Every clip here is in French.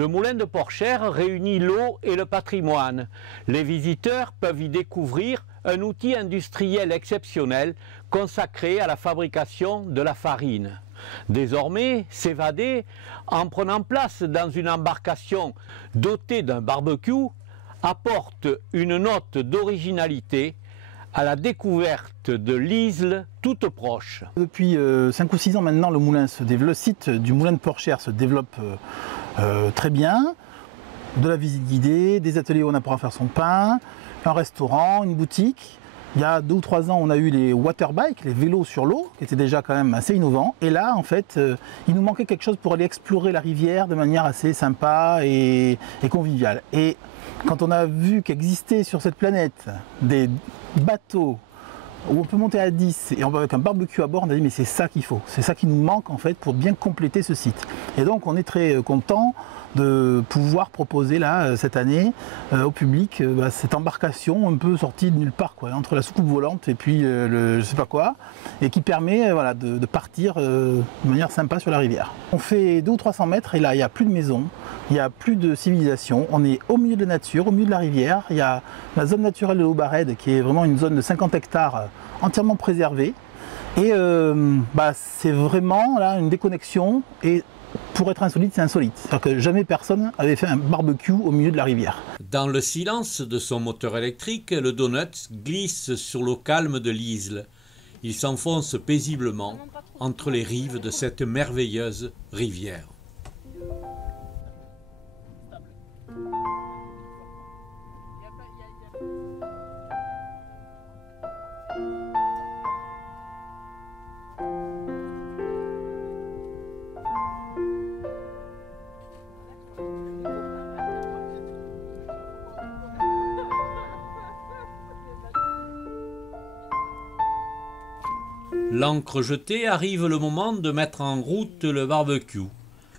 Le moulin de Porchère réunit l'eau et le patrimoine. Les visiteurs peuvent y découvrir un outil industriel exceptionnel consacré à la fabrication de la farine. Désormais, s'évader en prenant place dans une embarcation dotée d'un barbecue apporte une note d'originalité à la découverte de l'Isle toute proche. Depuis 5 ou 6 ans maintenant, le site du moulin de Porchère se développe très bien. De la visite guidée, des ateliers où on apprend à faire son pain, un restaurant, une boutique. Il y a 2 ou 3 ans, on a eu les water bikes, les vélos sur l'eau, qui étaient déjà quand même assez innovants. Et là, en fait, il nous manquait quelque chose pour aller explorer la rivière de manière assez sympa et conviviale. Et quand on a vu qu'existaient sur cette planète des bateaux où on peut monter à 10 et avec un barbecue à bord, on a dit mais c'est ça qu'il faut, c'est ça qui nous manque en fait pour bien compléter ce site. Et donc on est très content de pouvoir proposer là cette année au public cette embarcation un peu sortie de nulle part quoi, entre la soucoupe volante et puis je sais pas quoi, et qui permet voilà, de partir de manière sympa sur la rivière. On fait 200 ou 300 mètres et là il n'y a plus de maison, il n'y a plus de civilisation, on est au milieu de la nature, au milieu de la rivière. Il y a la zone naturelle de l'Aubarède qui est vraiment une zone de 50 hectares entièrement préservée. Et c'est vraiment là une déconnexion et pour être insolite, c'est insolite. C'est-à-dire que jamais personne avait fait un barbecue au milieu de la rivière. Dans le silence de son moteur électrique, le Donut glisse sur l'eau calme de l'Isle. Il s'enfonce paisiblement entre les rives de cette merveilleuse rivière. L'ancre jetée, arrive le moment de mettre en route le barbecue.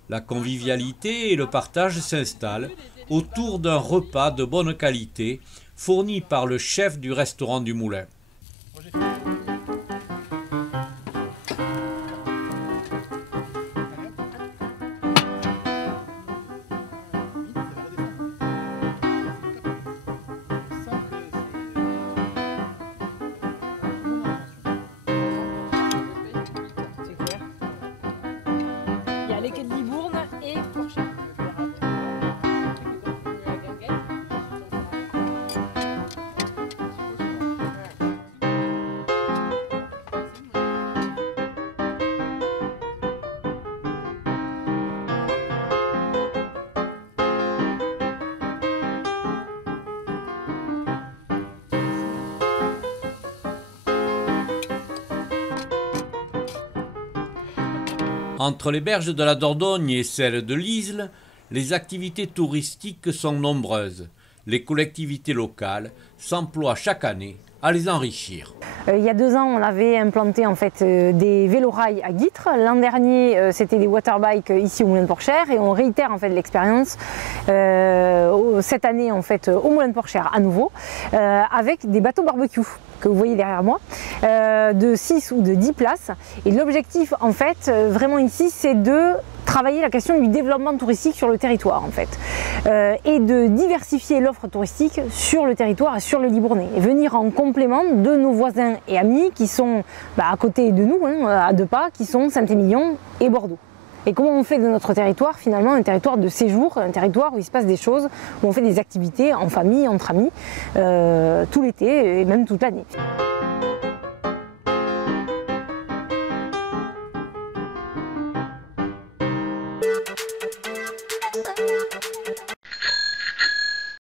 La convivialité et le partage s'installent autour d'un repas de bonne qualité fourni par le chef du restaurant du Moulin. Entre les berges de la Dordogne et celles de l'Isle, les activités touristiques sont nombreuses. Les collectivités locales s'emploient chaque année à les enrichir. Il y a 2 ans, on avait implanté en fait des vélorails à Guîtres. L'an dernier, c'était des waterbikes ici au Moulin de Porchère et on réitère en fait l'expérience cette année en fait au Moulin de Porchère à nouveau avec des bateaux barbecue que vous voyez derrière moi, de 6 ou de 10 places. Et l'objectif en fait vraiment ici, c'est de travailler la question du développement touristique sur le territoire en fait et de diversifier l'offre touristique sur le territoire et sur le Libournais et venir en complément de nos voisins et amis qui sont à côté de nous, à 2 pas, qui sont Saint-Émilion et Bordeaux. Et comment on fait de notre territoire finalement un territoire de séjour, un territoire où il se passe des choses, où on fait des activités en famille, entre amis, tout l'été et même toute l'année.